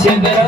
siente